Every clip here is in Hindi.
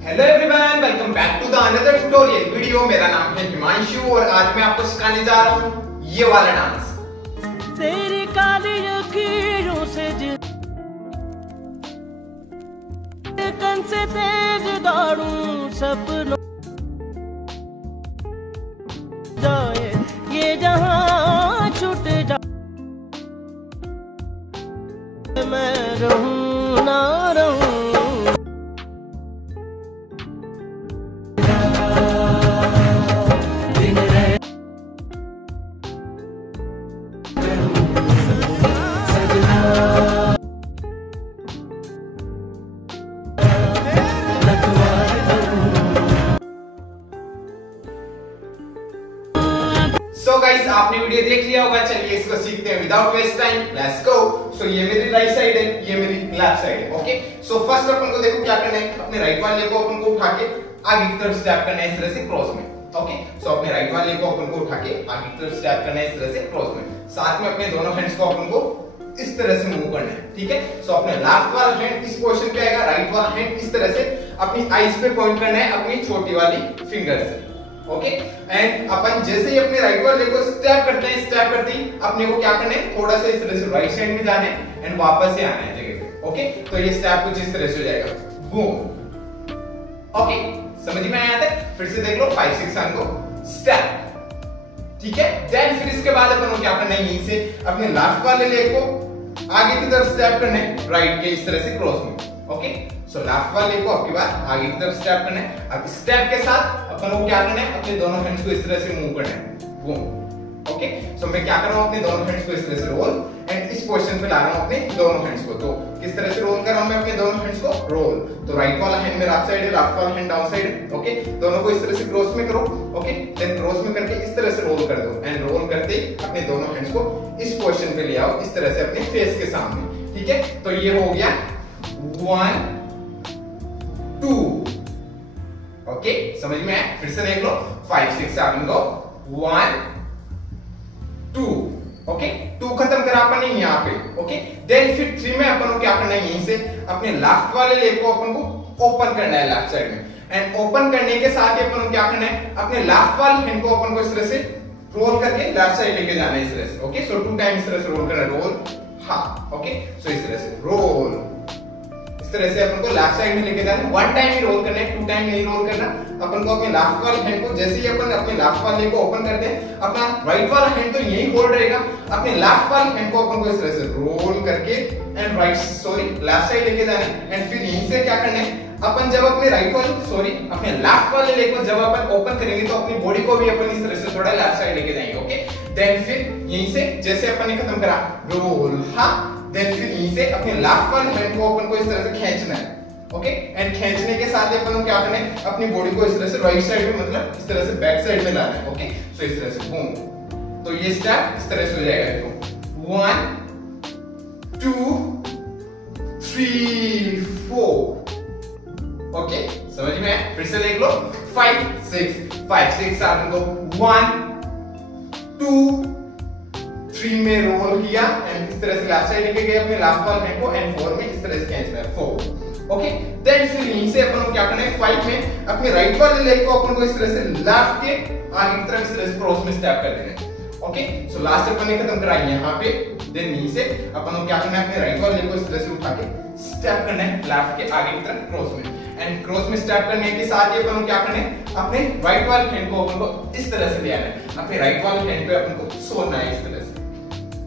Hello everyone, welcome back to the another tutorial video. मेरा नाम है हिमांशु और आज मैं आपको सिखाने जा रहा हूँ ये वाला डांस। तेरी काली लकीरों से कन से तेज दौड़ूं सपनों जाए ये जहां छूट जाए मैं रहूं ना रहूं। सो गाइस, आपने वीडियो देख लिया होगा। चलिए इसको सीखते हैं without waste time. Let's go. So ये मेरी राइट साइड है, ये मेरी लेफ्ट साइड है। ओके, सो फर्स्ट अपन को देखो क्या करना है। अपने राइट वाले को अपन को उठा के आगे की तरफ स्टेप करना है इस तरह से क्रॉस में। ओके, सो अपने राइट वाले को अपन को उठा के आगे की तरफ स्टेप करना है इस तरह से क्रॉस में। साथ में अपने दोनों हैंड्स को अपन को इस तरह से मूव करना है। ठीक है, सो अपने लेफ्ट वाला हैंड इस पोजीशन पे आएगा, राइट वाला हैंड इस तरह से अपनी आईज पे पॉइंट करना है अपनी छोटी वाली फिंगर से। ओके, एंड अपन जैसे ही अपने राइट वाले को स्टेप करते हैं, स्टेप करते ही अपने को क्या करना है, थोड़ा सा इस तरह से राइट साइड में जाना है एंड वापस से आना है जगह पे। ओके, तो ये स्टेप कुछ इस तरह से हो जाएगा, बूम। ओके, समझ में आया था? फिर से देख लो, 5 6 7 को स्टेप। ठीक है, देन फिर इसके बाद अपन को क्या करना है, यहीं से अपने लेफ्ट वाले लेग को आगे की तरफ स्टेप करना है राइट के इस तरह से क्रॉस में। ओके, सो लेफ्ट वाले को आपके बाद आगे की तरफ स्टेप करना है। अब स्टेप के साथ अपन को क्या करना है, अपने दोनों हैंड्स को इस तरह से मूव करना है, बूम। ओके, सो मैं क्या कर रहा हूं, अपने दोनों हैंड्स को इस तरह से रोल एंड इस पोजीशन पे ला रहा हूं अपने दोनों हैंड्स को। तो किस तरह से रोल कर रहा हूं मैं अपने दोनों हैंड्स को, रोल। तो राइट वाला हैंड मेरा अप साइड है, लेफ्ट वाला हैंड डाउन साइड है। ओके, दोनों को इस तरह से क्रॉस में करो। ओके, देन क्रॉस में करके इस तरह से रोल कर दो एंड रोल करते ही अपने दोनों हैंड्स को इस पोजीशन पे ले आओ इस तरह से अपने फेस के सामने। ठीक है, तो ये हो गया 1 2। ओके, समझ में आया? फिर से देख लो, 5 6 7 को 1 2। ओके, 2 खत्म करा अपन ने यहाँ पे। ओके, देन फिर 3 में अपन को क्या करना है, यहीं से अपने लेफ्ट वाले लेग को अपन को ओपन करना है लेफ्ट साइड में एंड ओपन करने के साथ ही अपन को क्या करना है, अपने लेफ्ट वाले हैंड को अपन को इस तरह से रोल करके लेफ्ट साइड लेके जाना है इस तरह से। ओके, सो 2 टाइम इस तरह से रोल करना है, रोल, हाँ। ओके, सो इस तरह से रोल, इस तरह से अपन को लेफ्ट साइड में लेके जाना है। 1 टाइम ही रोल करना है, 2 टाइम नहीं रोल करना। अपन को अपने लेफ्ट वाले हैंड को जैसे ही अपन अपने लेफ्ट वाले को ओपन करते हैं, अपना राइट वाला हैंड तो यही होल्ड रहेगा। अपने लेफ्ट वाले हैंड को अपन को इस तरह से रोल करके एंड लेफ्ट साइड लेके जाना है एंड फिर यहीं से क्या करना है, अपन जब अपने अपने लेफ्ट वाले लेग को जब अपन ओपन करेंगे तो अपनी बॉडी को भी अपन इस तरह से थोड़ा लेफ्ट साइड लेके जाएंगे। ओके, देन फिर यहीं से जैसे अपन ने खत्म करा, रोल, हाँ। देन फिर यहीं से अपने लेफ्ट वाले हैंड को अपन को इस तरह से खींचना है। ओके, एंड खींचने के साथ अपन को क्या करना है, अपनी बॉडी को इस तरह से राइट साइड में, मतलब इस तरह से बैक साइड में लाना है। ओके, सो इस तरह से बूम। तो ये स्टेप इस तरह से हो जाएगा, देखो 1 2 3 4। ओके, समझ में आया? फिर से देख लो, 5 6 7 को 1 2 3 में रोल किया एंड इस तरह से लेफ्ट साइड लेके गए अपने लेफ्ट वाले हैंड को एंड 4 में इस तरह से खींचना है, 4। ओके, देन फिर यहीं से अपन को क्या करना है, 5 में अपने राइट वाले लेग को अपन को इस तरह से लेफ्ट के आगे की तरफ इस तरह से क्रॉस में स्टेप कर देना है। ओके, सो लास्ट अपन ने खत्म करा यहाँ पे। देन यहीं से अपन को क्या करना है, अपने राइट वाले लेग को इस तरह से उठा के स्टेप करना है लेफ्ट के आगे की तरफ क्रॉस में एंड क्रॉस में स्टेप करने के साथ ही अपन को क्या करना है, अपने राइट वाले हैंड को अपन को इस तरह से ले आना है। अपने राइट वाले हैंड पे अपन को सोना है इस तरह से।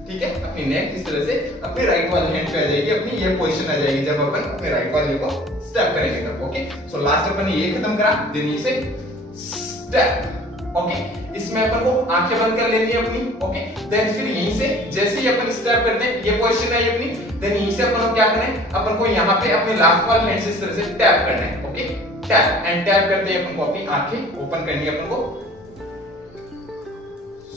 ठीक है, अपनी नेक इस तरह से अपने राइट वाले हैंड पे आ जाएगी, अपनी ये पोजीशन आ जाएगी जब अपन अपने राइट वाले को स्टेप करेंगे तब। ओके, सो लास्ट अपन ने ये खत्म करा, देन ये से स्टेप। ओके, इसमें अपन को आंखें बंद कर लेनी है अपनी। ओके, देन फिर यहीं से जैसे ही अपन स्टेप करते हैं, ये पोजीशन है अपनी, देन यहीं से अपन को क्या करना है, अपन को यहाँ पे अपने लेफ्ट वाले हैंड से इस तरह से टैप करना है। ओके, टैप एंड टैप करते ही अपन को अपनी आंखें ओपन करनी है, अपन को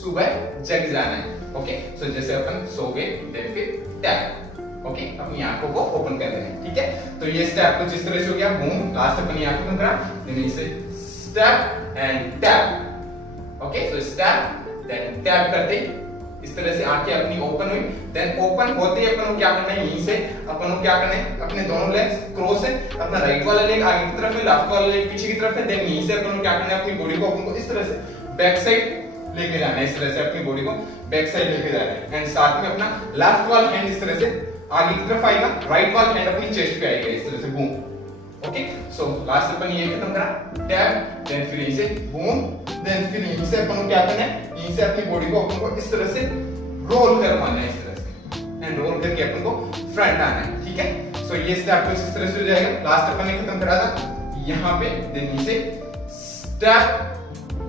सुबह जग जाना है। ओके, सो जैसे अपन सो गए, देन फिर टैप। ओके, अपनी आंखों को ओपन कर देना है। ठीक है, तो ये स्टेप कुछ इस तरह से हो गया, बूम। लास्ट अपनी आंखें बंद करा, देन इसे step and tap. Okay, so step then tap करते इस तरह से आंखें अपनी ओपन हुई, देन ओपन होते ही अपन को क्या करना है, यहीं से अपन को क्या करना है, अपने दोनों लेग्स क्रॉस है, अपना राइट वाला लेग आगे की तरफ है, लेफ्ट वाला लेग पीछे की तरफ है, देन यहीं से अपन को क्या करना है, अपनी बॉडी को अपन को इस तरह से बैक साइड लेके जाना है, इस तरह से अपनी बॉडी को बैक साइड लेके जाना है, एंड साथ में अपना लेफ्ट वाला हैंड इस तरह से आगे की तरफ आएगा, राइट वाला हैंड अपनी चेस्ट पे आएगा, इस तरह से बूम। ओके, सो लास्ट अपन ये खत्म करा, टैप, देन फिर यहीं से बूम, देन फिर यहीं से अपन को क्या करना है, यहीं से अपनी बॉडी को अपन को इस तरह से रोल करवाना है, इस तरह से, एंड रोल करके अपन को फ्रंट आना है, ठीक है। सो ये स्टेप कुछ इस तरह से हो जाएगा। लास्ट अपन ने खत्म करा था यहाँ पे, देन यहीं से स्टेप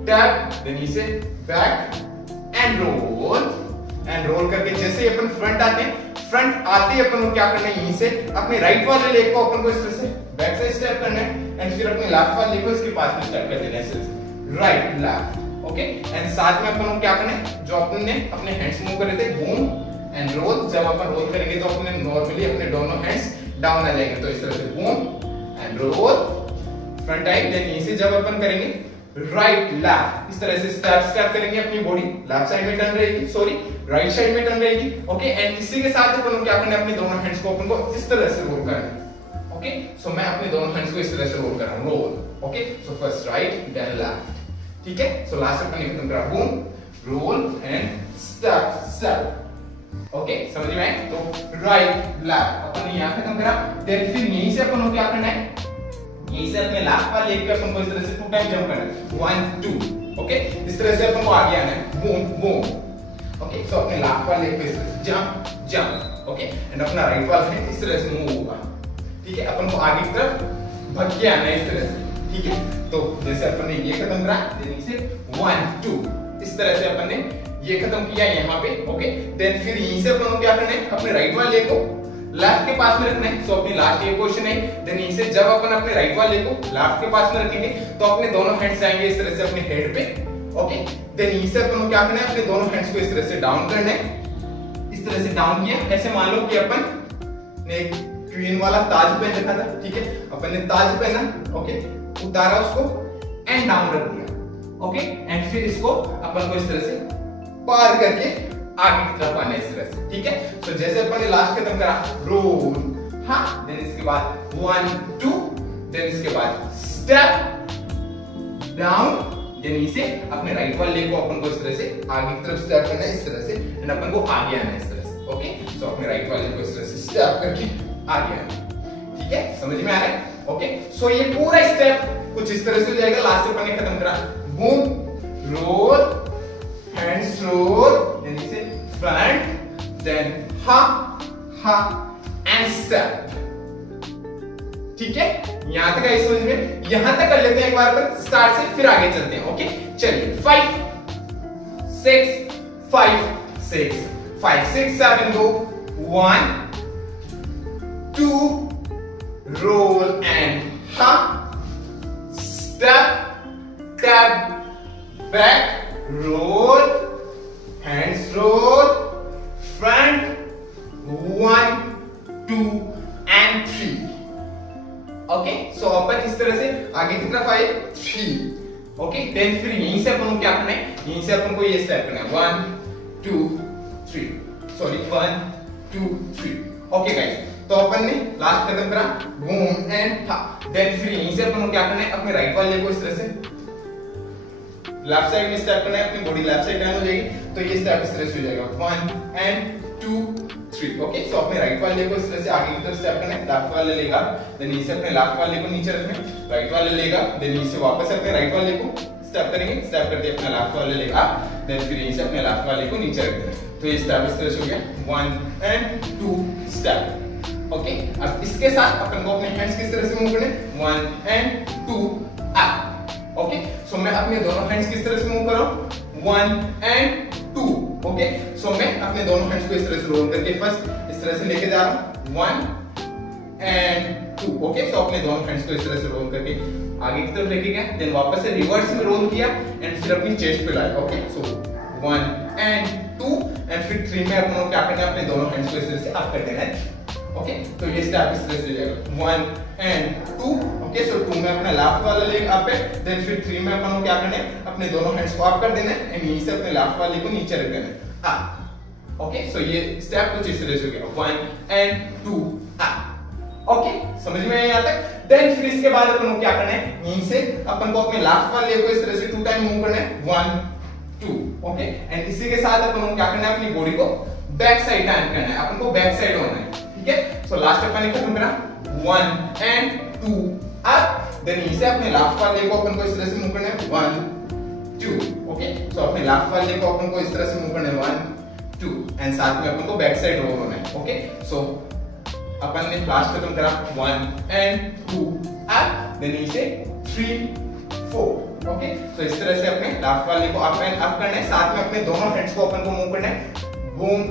टैप, देन यहीं से बैक एंड रोल करके जैसे ही अपन फ्रंट आते हैं, फ्रंट आते ही अपन को क्या करना है, यहीं से अपने राइट वाले लेग को अपन को इस तरह से बैक साइड स्टेप करना है, एंड फिर अपने लेफ्ट वाले लेग को इसके पास में स्टेप कर देना है, राइट लेफ्ट। ओके, एंड साथ में अपन को क्या करना है, जो अपन ने अपने हैंड्स मूव करे थे, बूम एंड रोल, जब अपन रोल करेंगे तो अपने नॉर्मली अपने दोनों हैंड्स डाउन आ जाएंगे, तो इस तरह से बूम एंड रोल, फ्रंट आई, देन यहीं से जब अपन करेंगे राइट लेफ्ट, इस तरह से स्टेप करेंगे, अपनी बॉडी लेफ्ट साइड में टर्न रहेगी, सॉरी राइट साइड में टर्न रहेगी। ओके, एंड इसी के साथ अपन को क्या करना है, अपने दोनों हैंड्स को अपन को इस तरह से रोल करना है। ओके, सो मैं अपने दोनों हैंड्स को इस तरह से रोल कर रहा हूं, roll. Okay, so first right then left, ठीक है। सो लास्ट अपन ने खत्म करा, boom roll and step. Okay, समझ में आए? तो राइट लेफ्ट अपन ने यहां खत्म करा, देन फिर यहीं से अपन को क्या करना है, यहीं से अपने लेफ्ट वाले लेग पे अपन को इस तरह से 2 टाइम जंप करना है, 1 2। ओके, इस तरह से अपन को आगे आना है, बूम बूम। ओके, सो अपने लेफ्ट वाले लेग पे इस तरह से जंप जंप। ओके, एंड अपना राइट वाला हैंड इस तरह से मूव होगा, ठीक है। अपन को आगे की तरफ भग के आना है इस तरह से, ठीक है। तो जैसे अपन ने ये खत्म करा, देन इसे 1 2 इस तरह से अपन ने ये खत्म किया यहाँ पे। ओके, देन फिर यहीं से अपन को क्या करना है, अपने राइट वाले लेग को लेफ्ट के पास में रखना है। सो अपनी लास्ट ये क्वेश्चन है, देन यहीं से जब अपन अपने राइट वाले को लेफ्ट के पास में रखेंगे तो अपने दोनों हैंड्स जाएंगे इस तरह से अपने हेड पे। ओके, देन यहीं से अपन को क्या करना है, अपने दोनों हैंड्स को इस तरह से डाउन करना है, इस तरह से डाउन किया। ऐसे मान लो कि अपन ने क्वीन वाला ताज पहन रखा था, ठीक है, अपन ने ताज पहना, ओके, उतारा उसको एंड डाउन रख दिया। ओके, एंड फिर इसको अपन को इस तरह से पार करके आगे की तरफ आना है इस तरह से, ठीक है। सो जैसे अपन ने लास्ट खत्म करा, रोल, हाँ, देन इसके बाद 1 2, देन इसके बाद स्टेप डाउन, देन इसे अपने राइट वाले लेग को अपन को इस तरह से आगे की तरफ स्टेप करना है इस तरह से, एंड अपन को आगे आना है इस तरह से। ओके, सो अपने राइट वाले को इस तरह से स्टेप करके आगे आना, ठीक है, समझ में आ रहा है? ओके, सो ये पूरा स्टेप कुछ इस तरह से हो जाएगा। लास्ट अपन ने खत्म करा, boom roll hands roll, then इसे फ्रंट, देन हा हा एंड स्टेप, ठीक है। यहां तक आई समझ में? यहां तक कर लेते हैं एक बार पर स्टार्ट से, फिर आगे चलते हैं। ओके, चलिए 5 6 5 6 5 6 7 गो, 1 2 roll and hop, step, tap, back, roll, hands roll, front, 1 2 and 3। Okay, सो अपन इस तरह से आगे की तरफ आए 3। ओके, देन फिर यहीं से अपन को क्या करना है, यहीं से अपन को ये स्टेप करना है 1 2 3, सॉरी 1 2 3। ओके गाइस, तो अपन ने लास्ट खत्म करा, बूम एंड था। देन फिर यहीं से अपन को क्या करना है, अपने राइट वाले को इस तरह से लेफ्ट साइड में स्टेप करना है, अपनी बॉडी लेफ्ट साइड टर्न हो जाएगी, तो ये स्टेप इस तरह से हो जाएगा 1 एंड 2 3। ओके, सो अपने राइट वाले को इस तरह से आगे की तरफ स्टेप करना है, लेफ्ट वाले लेगा, देन यहीं से अपने लेफ्ट वाले को नीचे रखना है, राइट वाले लेगा, देन यहीं से वापस अपने राइट वाले को स्टेप करेंगे, स्टेप करके अपना लेफ्ट वाले लेगा, देन फिर यहीं से अपने लेफ्ट वाले को नीचे रख देना। तो ये स्टेप इस तरह से हो गया 1 एंड 2 स्टेप। ओके, अब इसके साथ अपन को अपने हैंड्स किस तरह से मूव करने, 1 एंड 2 अप। ओके, सो मैं अपने दोनों हैंड्स किस तरह से मूव कर रहा हूं, 1 एंड 2। ओके, सो मैं अपने दोनों हैंड्स को इस तरह से रोल करके फर्स्ट इस तरह से लेके जा रहा हूं 1 एंड 2। ओके, सो अपने दोनों हैंड्स को इस तरह से रोल करके आगे की तरफ लेके गया, देन वापस से रिवर्स में रोल किया एंड फिर अपनी चेस्ट पे लाया। ओके, सो 1 एंड 2 एंड फिर 3 में अपन को क्या करना है, अपने दोनों हैंड्स को इस तरह से अप कर देना है। ओके, तो ये स्टेप इस तरह से हो जाएगा 1 एंड 2। ओके, सो 2 में अपना लेफ्ट वाला लेग अप है, देन फिर 3 में अपन को क्या करना है, अपने दोनों हैंड्स को अप कर देना है एंड यहीं से अपने लेफ्ट वाले को नीचे रख देना है। ओके, सो ये स्टेप कुछ इस तरह से हो गया 1 एंड 2 अप। ओके, समझ में आया यहाँ तक? देन फिर इसके बाद अपन को क्या करना है, यहीं से अपन को अपने लास्ट वाले लेग को इस तरह से 2 टाइम मूव करना है 1 2। ओके, एंड इसी के साथ अपन को क्या करना है, अपनी बॉडी को बैक साइड टर्न करना है, अपन को बैक साइड होना है। ठीक है, सो लास्ट अपन ने खत्म करा 1 एंड 2 अप। देन यहीं से अपने लास्ट वाले लेग को अपन को इस तरह से मूव करना है 1 2। ओके, सो अपने लास्ट वाले लेग को अपन को इस तरह से मूव करना है 1 2 एंड साथ में अपन को बैक साइड रोल होना है। ओके, सो अपन ने लास्ट खत्म करा 1 एंड 2 अप। देन इसे 3 4। ओके, सो इस तरह से अपने लास्ट वाले को अप एंड अप करना है, साथ में अपने दोनों हैंड्स को अपन को मूव करना है बूम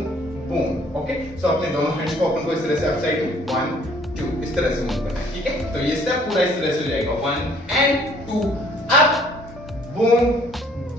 बूम। ओके, सो अपने दोनों हैंड्स को अपन को इस तरह से अप साइड में 1 2 इस तरह से मूव करना है। ठीक है, तो ये स्टेप पूरा इस तरह से हो जाएगा 1 and 2 up boom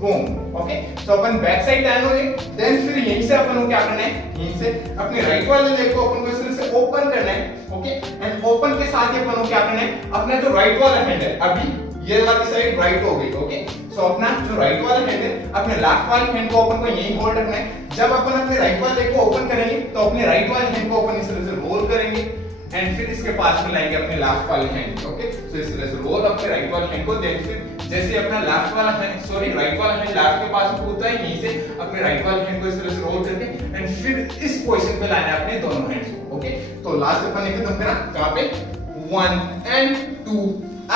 boom. Okay, so upon back side turn हो गए। देन फिर यहीं से अपन को क्या करना है, यहीं से अपने राइट वाले लेग को अपन को इस तरह से ओपन करना है। ओके, एंड ओपन के साथ ही अपन को क्या करना है, अपना जो राइट वाला हैंड है, अभी ये वाली साइड राइट हो गई। ओके, सो अपना जो राइट वाला हैंड है, अपने लेफ्ट वाले हैंड को अपन को यहीं होल्ड रखना है। जब अपन अपने राइट वाले लेग को ओपन करेंगे तो अपने राइट वाले हैंड को अपन इस तरह से रोल करेंगे एंड फिर इसके पास में लाएंगे अपने लेफ्ट वाले हैंड। ओके, सो इस तरह से रोल अपने राइट वाले हैंड को। देन फिर जैसे अपना लेफ्ट वाला हैंड राइट वाला हैंड लेफ्ट के पास होता है, यहीं से अपने राइट वाले हैंड को इस तरह से रोल करके एंड फिर इस पोजीशन पे लाना है अपने दोनों हैंड्स को। ओके, तो लास्ट अपन ने खत्म करा कहां पे 1 and 2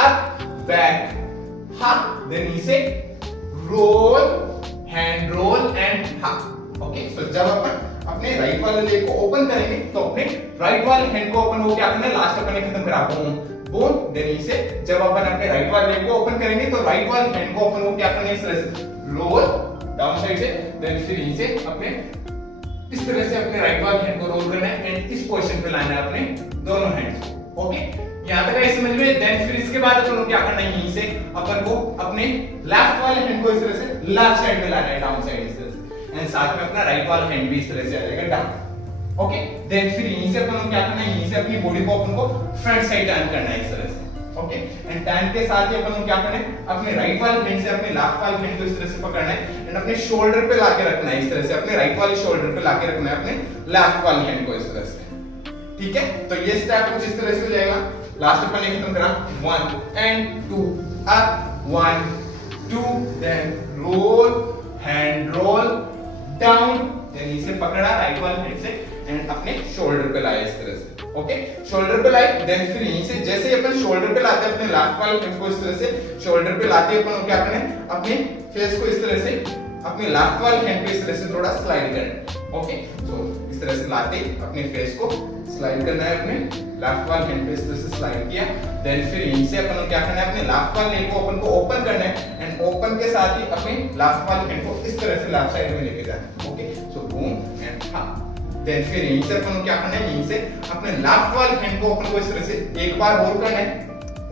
up back half. Then इसे roll hand roll and half. Okay, so जब अपन अपने राइट वाले लेग को ओपन करेंगे तो अपने राइट वाले हैंड को अपन वो क्या करना है, लास्ट अपन ने खत्म करा बूम बूम। देन इसे जब अपन अपने राइट वाले लेग को ओपन करेंगे तो राइट वाले हैंड को अपन वो क्या करना है, इस तरह से रोल डाउन साइड से। देन फिर इसे अपने इस तरह से अपने राइट वाले हैंड को रोल करना है एंड इस पोजीशन पे लाना है अपने दोनों हैंड्स को। ओके, यहां तक है समझ में? देन फिर इसके बाद अपन को क्या करना है, यहीं से अपन को अपने लेफ्ट वाले हैंड को इस तरह से लेफ्ट साइड में लाना है डाउन साइड इस तरह से एंड साथ में अपना राइट वाला हैंड भी इस तरह से आ जाएगा डाउन। ओके, देन फिर यहीं से अपन को क्या करना है, यहीं से अपनी बॉडी को अपन को फ्रंट साइड टर्न करना है इस तरह से। ओके, एंड टर्न के साथ ही अपन को क्या करना है, अपने राइट वाले हैंड से अपने लेफ्ट वाले हैंड को इस तरह से पकड़ना है एंड अपने शोल्डर पे लाके रखना है इस तरह से, अपने राइट वाले शोल्डर पे लाके रखना है अपने लेफ्ट वाले हैंड को इस तरह से। ठीक है, तो ये स्टेप कुछ इस तरह से हो जाएगा। लास्ट अपन ने खत्म करा 1 and 2 up 1 2 then roll hand roll down. Then इसे पकड़ा राइट वाले हैंड से एंड अपने शोल्डर पे लाया इस तरह से। ओके, शोल्डर पे लाए। देन फिर यहीं से जैसे ही अपन शोल्डर पे लाते हैं अपने लेफ्ट वाले हैंड को इस तरह से शोल्डर पे लाते हैं, अपन क्या करना है, अपने फेस को इस तरह से अपने लेफ्ट वाले हैंड पे इस तरह से थोड़ा स्लाइड करना। ओके, सो इस तरह से लाते अपने फेस को स्लाइड करना है, अपने लेफ्ट वाले हैंड पे इस तरह से स्लाइड किया। देन फिर यहीं से अपन क्या करना है, अपने लेफ्ट वाले लेग को अपन को ओपन करना है एंड ओपन के साथ ही अपने लेफ्ट वाले हैंड को इस तरह से लेफ्ट साइड में लेके जाना है। Okay, so boom and half. Then फिर यहीं से अपन क्या करना है, यहीं से अपने लेफ्ट वाले हैंड को अपन को इस तरह से एक बार रोल करना है।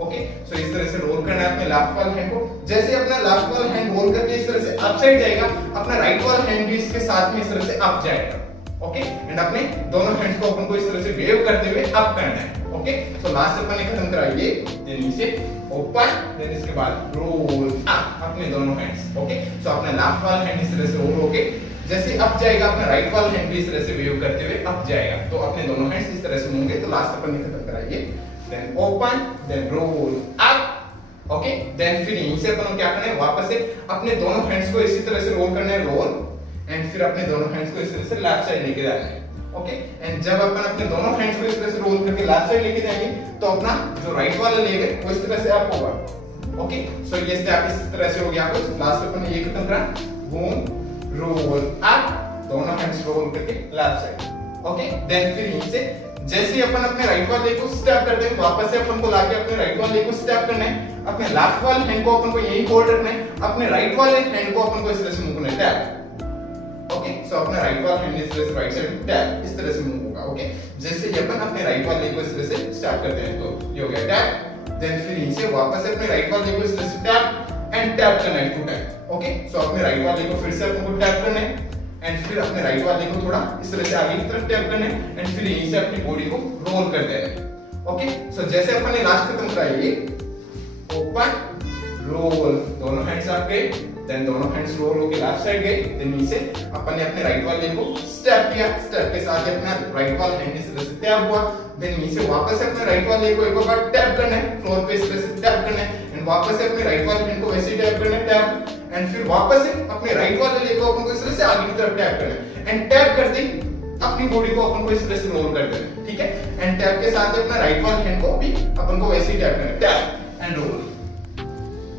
ओके, सो इस तरह से रोल करना है अपने लेफ्ट वाले हैंड को। जैसे अपना लेफ्ट वाला हैंड रोल करके इस तरह से अप साइड जाएगा, अपना राइट वाला हैंड भी इसके साथ में इस तरह से अप जाएगा। ओके, एंड अपने दोनों हैंड्स को अपन को इस तरह से वेव करते हुए अप करना है। ओके, सो लास्ट अपन ने खत्म करा ये। देन इसे ओपन, देन इसके बाद रोल अप अपने दोनों हैंड्स। ओके, सो अपना लेफ्ट वाला हैंड इस तरह से रोल होके जैसे अप जाएगा, अपना राइट वाला हैंड भी इस तरह से वेव करते हुए अप जाएगा, तो अपने दोनों हैंड्स इस तरह से होंगे। तो लास्ट अपन ने खत्म करा ये। Then open then roll up. Okay, then फिर यहीं से अपन क्या करना है, वापस से अपने दोनों हैंड्स को इसी तरह से रोल करना है, रोल एंड फिर अपने दोनों हैंड्स को इस तरह से लेफ्ट साइड लेके जाना है। ओके, एंड जब अपन अपने दोनों हैंड्स को इस तरह से रोल करके लेफ्ट साइड लेके जाएंगे तो अपना जो राइट वाला लेग है वो इस तरह से अप होगा। ओके, सो ये स्टेप इस तरह से हो गया। आपको लास्ट अपन ने ये खत्म करा, बूम रोल अप, दोनों हैंड्स रोल करके लेफ्ट साइड। ओके, देन फिर यहीं से जैसे ही अपन अपने राइट वाले को स्टेप करते हैं, वापस से अपन को लाके अपने राइट वाले को स्टेप करना है, अपने लेफ्ट वाले हैंड को अपन को यही होल्ड रखना है, अपने राइट वाले हैंड को अपन को इस तरह से मूव करना है, टैप। ओके, सो अपना राइट वाला हैंड इस तरह से राइट साइड टैप इस तरह से मूव होगा। ओके, जैसे ही अपन अपने राइट वाले को इस तरह से स्टार्ट करते हैं तो ये हो गया टैप। देन फिर यहीं से वापस से अपने राइट वाले को इस तरह से टैप एंड टैप करना है 2 टाइम। ओके, सो अपने राइट वाले को फिर से अपन को टैप करना है एंड फिर अपने राइट वाले को थोड़ा इस तरह से आगे की तरफ टैप करना है एंड फिर यहीं से अपनी बॉडी को रोल कर देना है। ओके, सो जैसे अपन ने लास्ट खत्म करा ये ओपन रोल, दोनों हैंड्स आपके, देन दोनों हैंड्स रोल होके लेफ्ट साइड गए, देन नीचे अपन ने अपने राइट वाले को स्टेप किया, स्टेप के साथ अपना राइट वाला हैंड इस तरह से टैप हुआ, देन नीचे वापस से अपने राइट वाले को एक बार टैप करना है, फ्लोर पे इस तरह से टैप करना है, एंड वापस से अपने राइट वाले हैंड को वैसे ही टैप करना है, टैप, एंड फिर वापस से अपने राइट वाले लेग को अपन को इस तरह से आगे की तरफ टैप करना है, एंड टैप करते अपनी बॉडी को अपन को इस तरह से रोल कर देना है, ठीक है, एंड टैप के साथ अपना राइट वाला हैंड को भी अपन को वैसे ही टैप करना है, टैप एंड रोल,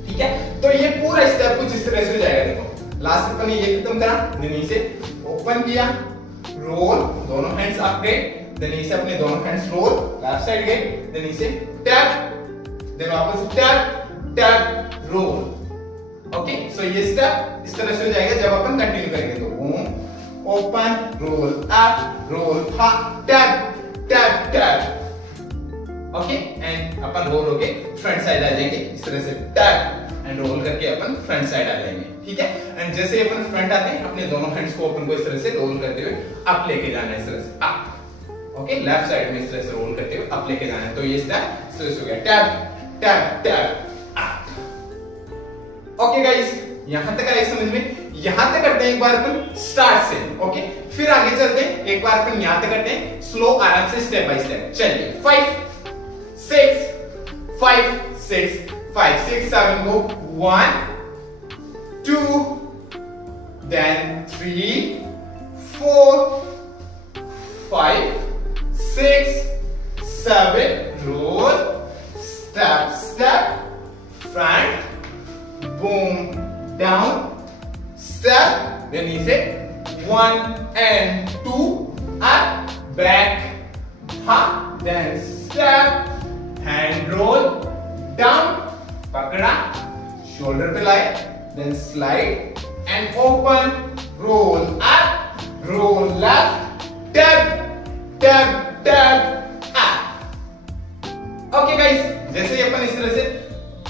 ठीक है। तो ये पूरा स्टेप कुछ इस तरह से हो जाएगा। देखो लास्ट अपन ने ये खत्म करा, देन नीचे ओपन किया, रोल, दोनों हैंड्स अप गए, देन नीचे अपने दोनों हैंड्स रोल, लेफ्ट साइड गए, देन नीचे टैप, देन वापस टैप टैप रोल। ओके, सो ये स्टेप इस तरह से हो जाएगा जब अपन कंटिन्यू करेंगे। तो boom, open, roll up, roll tap tap tap, okay, and अपन रोल होके फ्रंट साइड आ जाएंगे इस तरह से, टैप एंड रोल करके अपन फ्रंट साइड आ जाएंगे, ठीक है। एंड जैसे अपन फ्रंट आते हैं अपने दोनों हैंड्स को अपन को इस तरह से रोल करते हुए अप लेके जाना है, इस तरह से अप, ओके, लेफ्ट साइड में इस तरह से रोल करते हुए अप लेके जाना है। तो ये स्टेप इस तरह से हो गया, tap tap tap up. Okay guys, यहां तक आए समझ में? यहां तक करते हैं एक बार अपन स्टार्ट से, ओके, फिर आगे चलते हैं, एक बार अपन यहां तक करते हैं स्लो आराम से स्टेप बाय स्टेप। चलिए 5 6 5 6 5 6 7 go 1 2 then 3 4 5 6 7 roll step step front boom down step, then he said 1 and 2 up back hop, then step hand roll down, पकड़ा, shoulder पे लाए, then slide and open, roll up, roll left, tap tap tap up। Okay guys, जैसे ही अपन इस तरह से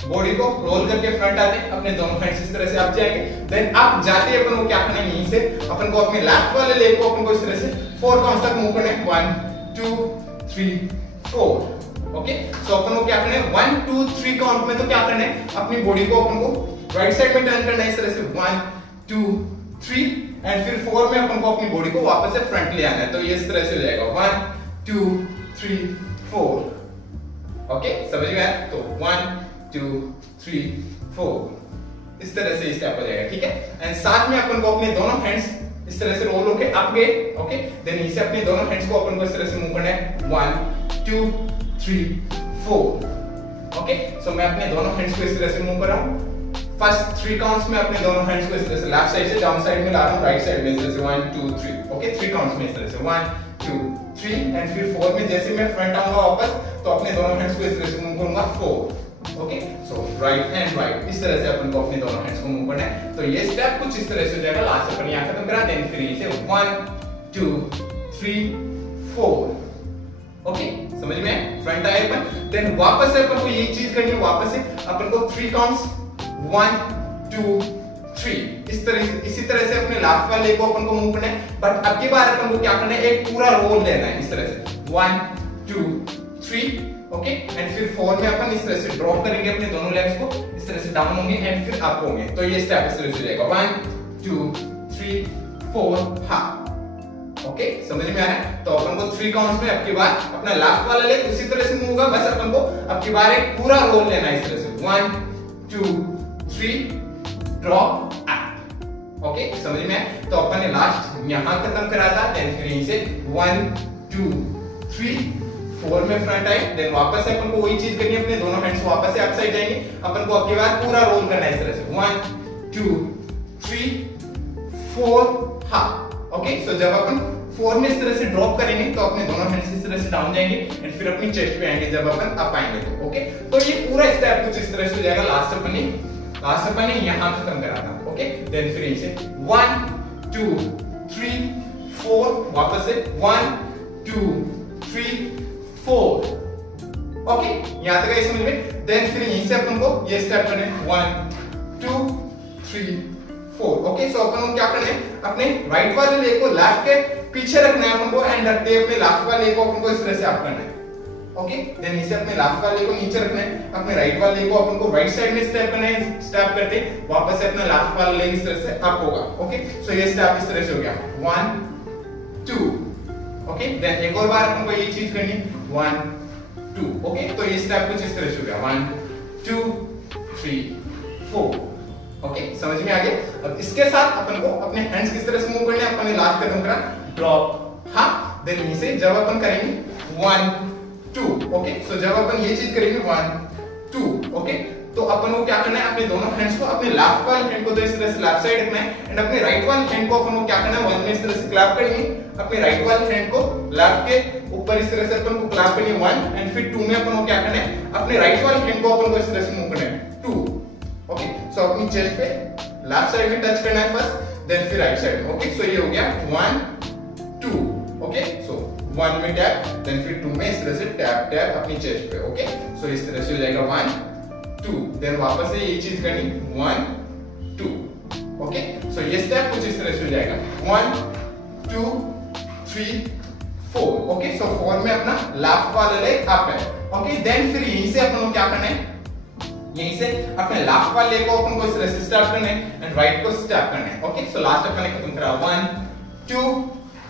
बॉडी को रोल करके फ्रंट आते हैं, अपने दोनों हैंड्स इस तरह से अप जाएंगे, देन अप जाते अपन को क्या करना है, यहीं से अपन को अपने लेफ्ट वाले लेग को अपन को इस तरह से 4 काउंट्स तक मूव करना है, 1 2 3 4। ओके, सो अपन को क्या करना है, 1 2 3 काउंट में तो क्या करना है, अपनी बॉडी को अपन को राइट साइड में टर्न करना है इस तरह से, 1 2 3, एंड फिर 4 में अपन को अपनी बॉडी को वापस से फ्रंट ले आना है। तो ये इस तरह से हो जाएगा, 1 2 3 4। ओके, समझ में आया? तो 1 2 3 4 इस तरह से स्टेप हो जाएगा, ठीक है। एंड साथ में अपन को अपने दोनों हैंड्स इस तरह से रोल होके अप गए, ओके, देन नीचे अपने दोनों हैंड्स को अपन को इस तरह से मूव करना है, 1 2 3 4। ओके, सो मैं अपने दोनों हैंड्स को इस तरह से मूव कर रहा हूं। फर्स्ट 3 काउंट्स में अपने दोनों हैंड्स को इस तरह से लेफ्ट साइड से डाउन साइड में ला रहा हूं, राइट साइड में इस तरह से 1 2 3। ओके, 3 काउंट्स में इस तरह से 1 2 3, एंड फिर 4 में जैसे मैं फ्रंट आऊंगा वापस तो अपने दोनों हैंड्स को इस तरह से मूव करूंगा, 4। Okay, so right and right इस तरह से अपन को अपने दोनों हैंड्स को मूव करना है। तो ये स्टेप कुछ इस तरह से हो जाएगा। लास्ट अपन यहां खत्म करा, देन फिर इसे 1 2 3 4। ओके, समझ में? फ्रंट आए अपन, देन वापस से अपन को यही चीज करनी है, वापस से अपन को 3 काउंट्स 1 2 3 इसी तरह से अपने लेफ्ट वाले लेग को अपन को मूव करना है। बट अब की बार अपन को क्या करना है, एक पूरा रोल लेना है इस तरह से, 1 2 3। ओके, एंड फिर 4 में अपन इस तरह से ड्रॉप करेंगे अपने दोनों लेग्स को, इस तरह से डाउन होंगे एंड फिर अप होंगे। तो ये स्टेप इस तरह से जाएगा, 1 2 3 4 हाफ। ओके, समझ में आ रहा है? तो अपन को 3 काउंट्स में अब की बार अपना लेफ्ट वाला लेग उसी तरह से मूव होगा, बस अपन को अब की बार एक पूरा रोल लेना है इस तरह से, 1 2 3 ड्रॉप अप। ओके, समझ में आया? तो अपन ने लास्ट यहां खत्म करा था, देन फिर यहीं से 1 2 3 4 में फ्रंट आए, देन वापस से अपन को वही चीज करनी है, अपने दोनों हैंड्स वापस से अप साइड जाएंगे, अपन को अब की बार पूरा रोल करना है इस तरह से, 1 2 3 4 हाफ। ओके, सो जब अपन 4 में इस तरह से ड्रॉप करेंगे तो अपने दोनों हैंड्स इस तरह से डाउन जाएंगे एंड फिर अपनी चेस्ट पे आएंगे जब अपन अप आएंगे तो। ओके, तो ये पूरा स्टेप कुछ इस तरह से हो जाएगा। लास्ट अपन ने यहां खत्म करा था। ओके, देन फिर इसे 1 2 3 4 वापस से 1 2 3 4। ओके, यहां तक आई समझ में? देन फिर यहीं से अपन को ये स्टेप करने 1 2 3 4। ओके, सो अपन को क्या करना है, अपने राइट वाले लेग को लेफ्ट के पीछे रखना है अपन को, एंड रखते अपने लेफ्ट वाले लेग को अपन को इस तरह से अप करना है। ओके। देन इसे अपने लेफ्ट वाले को नीचे रखना है, अपने राइट वाले को अपन को राइट साइड में स्टेप करना है, स्टेप करते वापस से अपना लेफ्ट वाला लेग इस तरह से अप होगा। ओके, सो ये स्टेप इस तरह से हो गया 1 2। ओके, देन एक और बार अपन को ये चीज करनी 1 2। ओके, तो ये स्टेप कुछ इस तरह से हो गया 1 2 3 4। ओके, समझ में आ गया। अब इसके साथ अपन को अपने हैंड्स किस तरह से मूव करने हैं, अपन ने लास्ट कदम करा ड्रॉप, हाँ। देन यहीं से जब अपन करेंगे 1 2। ओके, सो जब अपन ये चीज करेंगे 1 2। ओके, तो अपन को क्या करना है, अपने दोनों हैंड्स को अपने लेफ्ट वाले हैंड को तो इस तरह से लेफ्ट साइड रखना है एंड अपने राइट वाले हैंड को अपन को क्या करना है 1 में इस तरह से क्लैप करनी है। अपने राइट वाले हैंड को लेफ्ट के ऊपर इस तरह से अपन को क्लैप करनी है 1 एंड फिर 2 में अपन को क्या करना है, अपने राइट वाले हैंड को अपन को इस तरह से मूव करना है 2। ओके, सो अपनी चेस्ट पे लेफ्ट साइड में टच करना है फर्स्ट, देन फिर राइट साइड में। ओके, सो ये हो गया 1 2। ओके, सो 1 में टैप, देन फिर 2 में इस तरह से टैप टैप अपनी चेस्ट पे। ओके, सो इस तरह से हो जाएगा 1 2, देन वापस से ये चीज करनी 1 2। ओके, सो ये स्टेप कुछ इस तरह से हो जाएगा 1 2 3 4। ओके, सो 4 में अपना लेफ्ट वाला लेग अप है। ओके, देन फिर यहीं से अपन को क्या करना है, यहीं से अपने लेफ्ट वाले को अपन को इस तरह से स्टेप करना है एंड राइट को स्टेप करना है। ओके, सो लास्ट अपन ने खत्म करा 1 2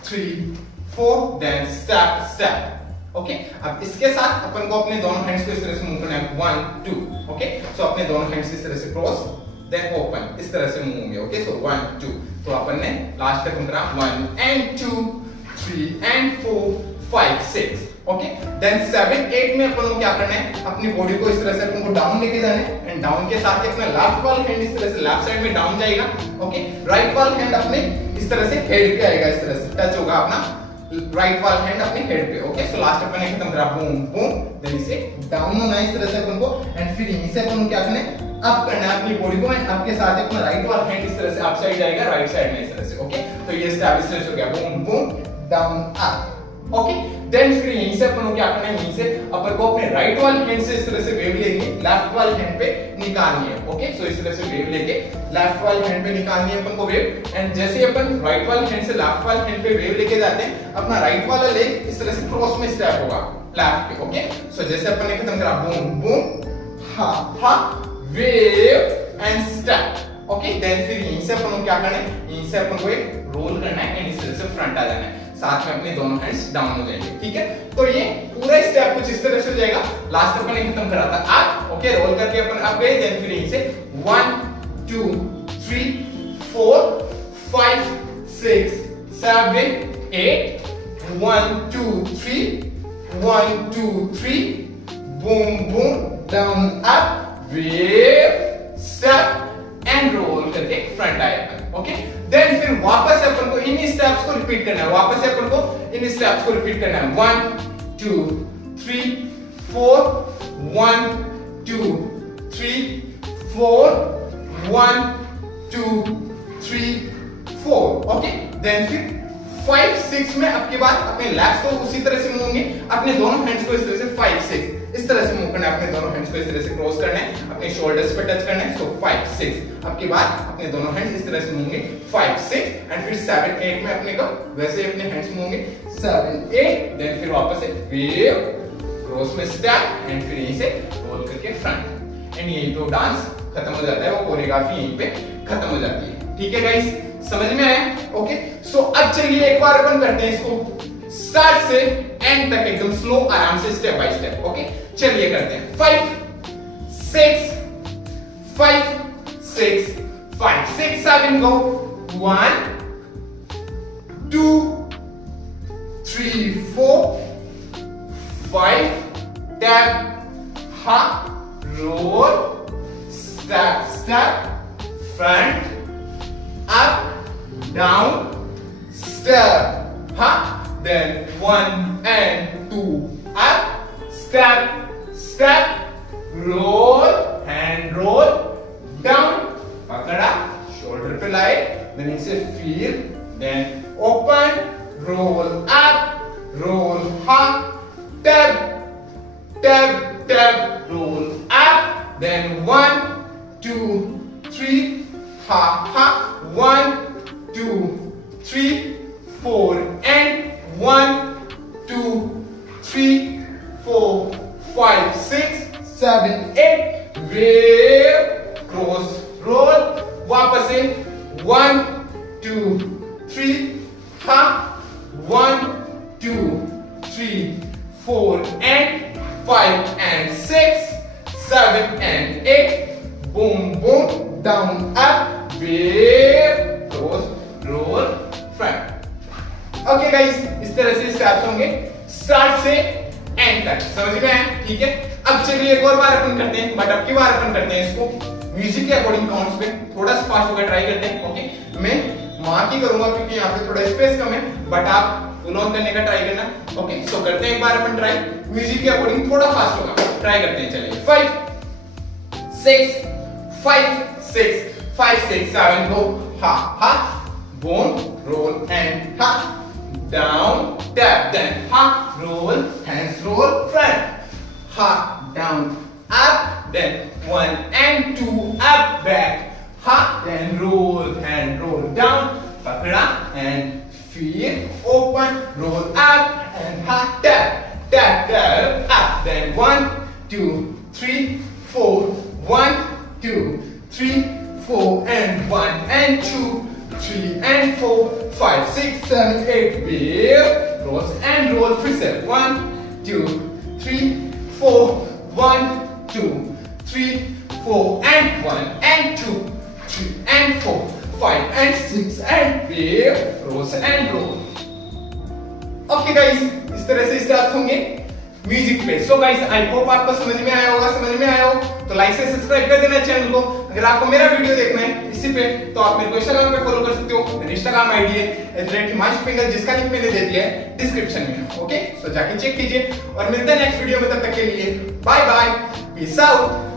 3 4, देन स्टेप स्टेप। ओके, अब इसके साथ अपन को अपने दोनों हैंड्स को इस तरह से मूव करना है 1 2। ओके, सो अपने दोनों हैंड्स इस तरह से क्रॉस देन ओपन इस तरह से मूव होंगे। ओके, सो 1 2, तो अपन ने लास्ट तक करा 1 एंड 2 3 एंड 4 5 6। ओके, देन 7 8 में अपन को क्या करना है, अपनी बॉडी को इस तरह से अपन को डाउन लेके जाना है एंड डाउन के साथ अपना लेफ्ट वाला हैंड इस तरह से लेफ्ट साइड में डाउन जाएगा। ओके, राइट वाला हैंड अपने इस तरह से हेड पे आएगा, इस तरह से टच होगा अपना राइट वाला हैंड अपने हेड पे। ओके, सो लास्ट अपन ने खत्म करा बूम बूम, देन इसे डाउन होना है इस तरह से अपन को एंड फिर यहीं से अपन को क्या करना है, अप करना है अपनी बॉडी को एंड अप के साथ अपना राइट वाला हैंड इस तरह से अप साइड जाएगा राइट साइड में इस तरह से। ओके, तो ये स्टेप इस तरह से हो गया boom boom down up. Okay, then फिर यहीं से अपन को क्या करना है, यहीं से अपन को अपने राइट वाले हैंड से इस तरह से वेव लेके लेफ्ट वाले हैंड पे निकालनी है। ओके, सो इस तरह से वेव लेके लेफ्ट वाले हैंड पे निकालनी है अपन को वेव एंड जैसे ही अपन राइट वाले हैंड से लेफ्ट वाले हैंड पे वेव लेके जाते हैं, अपना राइट वाला लेग इस तरह से क्रॉस में स्टेप होगा लेफ्ट पे। ओके, सो जैसे अपन ने खत्म करा बूम बूम हा हा wave and step. Okay, then फिर यहीं से अपन को क्या करना है, यहीं से अपन को एक रोल करना है एंड इस तरह से फ्रंट आ जाना है, साथ में अपने दोनों हैंड्स डाउन हो जाएंगे। ठीक है, तो ये पूरा स्टेप कुछ इस तरह से हो जाएगा। लास्ट अपन ने खत्म करा था अप। ओके, रोल करके अपन अप गए, देन फिर यहीं से 1 2 3 4 5 6 7 8 1 2 3 1 2 3 boom boom down up wave step and roll करके फ्रंट आए अपन। ओके, देन फिर वापस से अपन को इन स्टेप्स को रिपीट करना है, वापस से अपन को इन स्टेप्स को रिपीट करना है 1 2 3 4 1 2 3 4 1 2 3 4। ओके, देन फिर 5 6 में अब के बाद अपने लेग्स को उसी तरह से मूव होंगे, अपने दोनों हैंड्स को इस तरह से 5 6 इस तरह से मूव करना है, अपने दोनों हैंड्स को इस तरह से क्रॉस करना है, अपने शोल्डर्स पे टच करना है। सो 5 6 अब के बाद अपने दोनों हैंड्स इस तरह से मूव होंगे 5 6 एंड फिर 7 8 में अपने को वैसे अपने हैंड्स मूव होंगे 7 8, देन फिर वापस से वेव क्रॉस में स्टेप एंड फिर यहीं से रोल करके फ्रंट एंड यही तो डांस खत्म हो जाता है, वो कोरियोग्राफी यहीं पे खत्म हो जाती है। ठीक है गाइस, समझ में आया? ओके, सो अब चलिए एक बार अपन करते हैं इसको स्टार्ट से एंड तक एकदम स्लो आराम से स्टेप बाय स्टेप। ओके, चलिए करते हैं 5 6 5 6 5 6 7 go 1 2 3 4 5 tap hop roll step step front up down step hop, then 1 and 2 up step step roll and roll down, पकड़ा shoulder पे लाए, then इसे feel, then open roll up roll hop tap tap tap roll up, then 1 2 3 hop hop 1 2 3 4 and 1 2 3 4 5 6 7 8 wave cross role वापस से 1 2 3 हा 1 2 3 4 and 5 and 6 7 and 8 boom boom down up wave close roll front। Okay guys, इस तरह से स्टेप्स होंगे स्टार्ट से एंड तक, समझ में आया? ठीक है, अब चलिए एक और बार अपन करते हैं, बट अब की बार अपन करते हैं इसको म्यूजिक के अकॉर्डिंग काउंट्स पे, थोड़ा सा फास्ट होकर ट्राई करते हैं। ओके, मैं मार्क ही करूंगा क्योंकि यहाँ पे थोड़ा स्पेस कम है, बट आप फुल ऑन करने का ट्राई करना। ओके, सो करते हैं एक बार अपन ट्राई, म्यूजिक के अकॉर्डिंग थोड़ा फास्ट होगा, ट्राई करते हैं। चलिए 5 6 5 6 5 6 7 go ha ha boom roll and ha down tap then ha roll hands roll front ha down up then 1 and 2 up back ha then roll and roll down pakda and feet open roll up and ha tap tap tap up then 1 2 3 4 1 2 3 4 and 1 and 2 3 and 4 5 6 7 8 wave cross and roll फिर से 1 2 3 4 1 2 3 4 and 1 and 2 3 and 4 5 and 6 and wave cross and roll। Okay guys, इस तरह से स्टार्ट होंगे म्यूजिक पे। सो गाइस, आई होप आपको समझ में आया होगा। समझ में आया हो तो लाइक से सब्सक्राइब कर देना चैनल को। अगर आपको मेरा वीडियो देखना है इसी पे तो आप मेरे को इंस्टाग्राम पे फॉलो कर सकते हो। मेरी इंस्टाग्राम आईडी है @himanshu, जिसका लिंक मैंने दे दिया है डिस्क्रिप्शन में। ओके, सो जाके चेक कीजिए और मिलते हैं नेक्स्ट वीडियो में। तब तक के लिए बाय बाय, पीस आउट।